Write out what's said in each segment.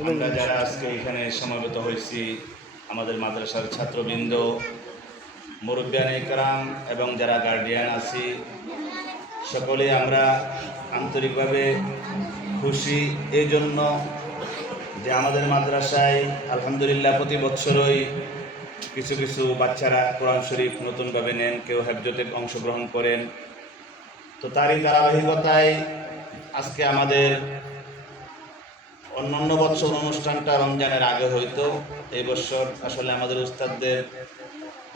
আমরা যারা আজকে এখানে সমবেত হয়েছি, আমাদের মাদ্রাসার ছাত্রবৃন্দ, মুরব্বিয়ানে ইকরাম এবং যারা গার্ডিয়ান আছি, সকলে আমরা আন্তরিকভাবে খুশি এই জন্য যে আমাদের মাদ্রাসায় আলহামদুলিল্লাহ প্রতি বছরই কিছু কিছু বাচ্চারা কোরআন শরীফ নতুনভাবে নেন, কেউ হেফজতে অংশগ্রহণ করেন। তো তারই ধারাবাহিকতায় আজকে আমাদের অন্যান্য বছর অনুষ্ঠানটা রমজানের আগে হইতো, এই বছর আসলে আমাদের উস্তাদদের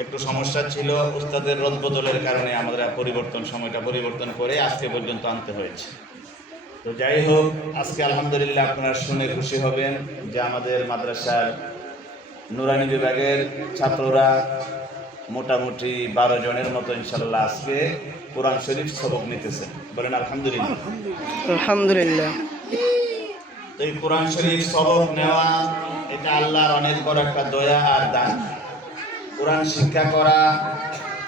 একটু সমস্যা ছিল, উস্তাদের রদবদলের কারণে আমাদের সময়টা পরিবর্তন করে আজকে পর্যন্ত আনতে হয়েছে। তো যাই হোক, আজকে আলহামদুলিল্লাহ আপনারা শুনে খুশি হবেন যে আমাদের মাদ্রাসার নুরানি বিভাগের ছাত্ররা মোটামুটি 12 জনের মতো ইনশাল্লাহ আজকে কোরআন শরীফ সবক নিতেছে। বলেন আলহামদুলিল্লাহ। আলহামদুলিল্লাহ। এই কোরআন শরীফ সবক নেওয়া এটা আল্লাহর অনেক বড় একটা দয়া আর দান। কোরআন শিক্ষা করা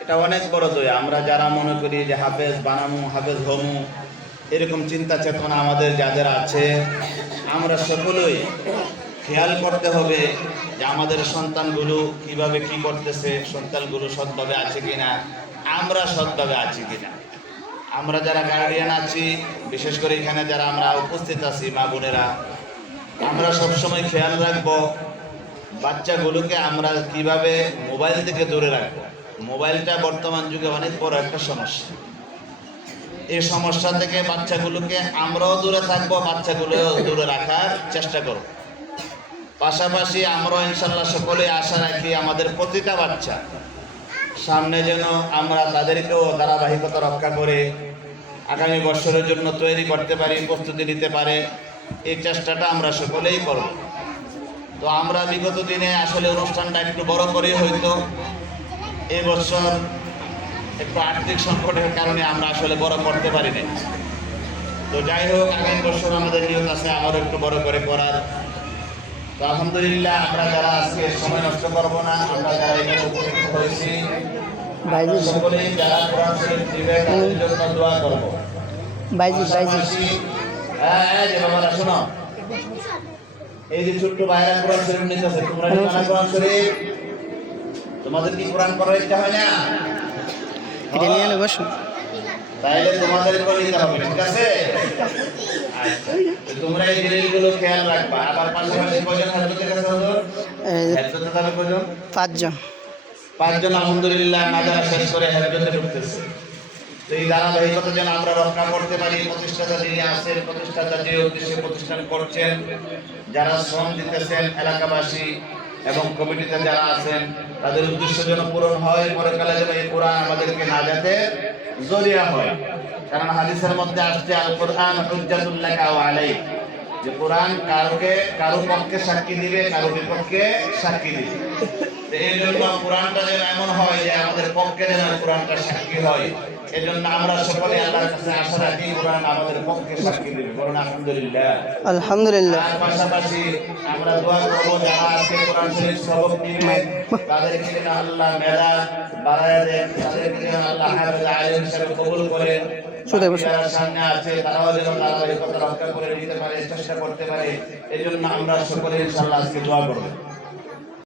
এটা অনেক বড় দয়া। আমরা যারা মনে করি যে হাফেজ বানামু, হাফেজ হমু, এরকম চিন্তা চেতনা আমাদের যাদের আছে, আমরা সকলেই খেয়াল করতে হবে যে আমাদের সন্তানগুলো কিভাবে কি করতেছে, সন্তানগুলো সৎভাবে আছে কিনা, আমরা সৎভাবে আছি কিনা। আমরা যারা গার্ডিয়ান আছি, বিশেষ করে এখানে যারা আমরা উপস্থিত আছি মা বোনেরা, আমরা সবসময় খেয়াল রাখবো বাচ্চাগুলোকে আমরা কিভাবে মোবাইল থেকে দূরে রাখবো। মোবাইলটা বর্তমান যুগে অনেক বড় একটা সমস্যা। এই সমস্যা থেকে বাচ্চাগুলোকে আমরাও দূরে থাকবো, বাচ্চাগুলোও দূরে রাখার চেষ্টা করব। পাশাপাশি আমরাও ইনশাল্লাহ সকলে আশা রাখি আমাদের প্রতিটা বাচ্চা সামনে যেন আমরা তাদেরকেও ধারাবাহিকতা রক্ষা করে আগামী বছরের জন্য তৈরি করতে পারি, প্রস্তুতি নিতে পারে, এই চেষ্টাটা আমরা সকলেই করব। তো আমরা বিগত দিনে আসলে অনুষ্ঠানটা একটু বড় করে হইতো, এই বছর একটু আর্থিক সংকটের কারণে আমরা আসলে বড় করতে পারিনি। তো যাই হোক, আগামী বছর আমাদের নিয়ত আছে আরও একটু বড় করে করার। তো আলহামদুলিল্লাহ, আমরা যারা আজকে সময় নষ্ট করব না, আমরা যারা এখানে উপস্থিত হয়েছি সকলেই যারা কোরআন শরীফ দিবে তাদের জন্য দোয়া করব। হ্যাঁ, যে বাবারা শোনো, এই যে ছোট্ট ভাইরা কোরআন শরীফ নিতেছে, তোমরা কি কোরআন শরীফ, তোমাদের কি কোরআন পড়ার ইচ্ছা হয় না? তাইলে তোমাদেরকেও নিতে হবে, ঠিক আছে? তোমরা এই জিনিসগুলো খেয়াল রাখবা। আবার পাশাপাশি কয়জন হেফজতের কাছে হলো? হেফজতে যাবে কয়জন? 5 জন। 5 জন আলহামদুলিল্লাহ নাজারা শেষ করে হেফজতে ঢুকতেছে। তো এই ধারাবাহিকতা যেন আমরা রক্ষা করতে পারি। প্রতিষ্ঠাতা যিনি আছেন, প্রতিষ্ঠাতা যে উদ্দেশ্যে প্রতিষ্ঠান করছেন, যারা শ্রম দিতেছেন, এলাকাবাসী এবং কমিটিতে যারা আছেন, তাদের উদ্দেশ্য যেন পূরণ হয়। পরকালে যেন এই কোরআন আমাদেরকে নাজাতে জরিয়া হয়। কারণ হাদিসের মধ্যে আসছে আল কোরআন হুজ্জাতুল লাকা ওয়া আলাইক, যে কোরআন কারো পক্ষে সাক্ষী দিবে, কারো বিপক্ষে সাক্ষী দিবে। এই জন্য কোরআনটা যেন এমন হয় যে আমাদের পক্ষে যেন কোরআনটা সাক্ষী হয়। এই জন্য আমরা সকলে আল্লাহর কাছে আশা রাখি কোরআন আমাদের পক্ষে সাক্ষী দিবে। বলুন আলহামদুলিল্লাহ। আলহামদুলিল্লাহ। আর পাশাপাশি আমরা দোয়া করবো যারা আজকে কোরআন শরীফ সবক নিবে তাদেরকে যেন আল্লাহ মেধা বাড়ায় দেন, তাদেরকে যেন আল্লাহ হাফেজ আলেম হিসেবে কবুল করেন। যারা সামনে আছে তারাও যেন ধারাবাহিকতা রক্ষা করে নিতে পারে, চেষ্টা করতে পারে। এই জন্য আমরা সকলে ইনশাআল্লাহ আজকে দোয়া করবো।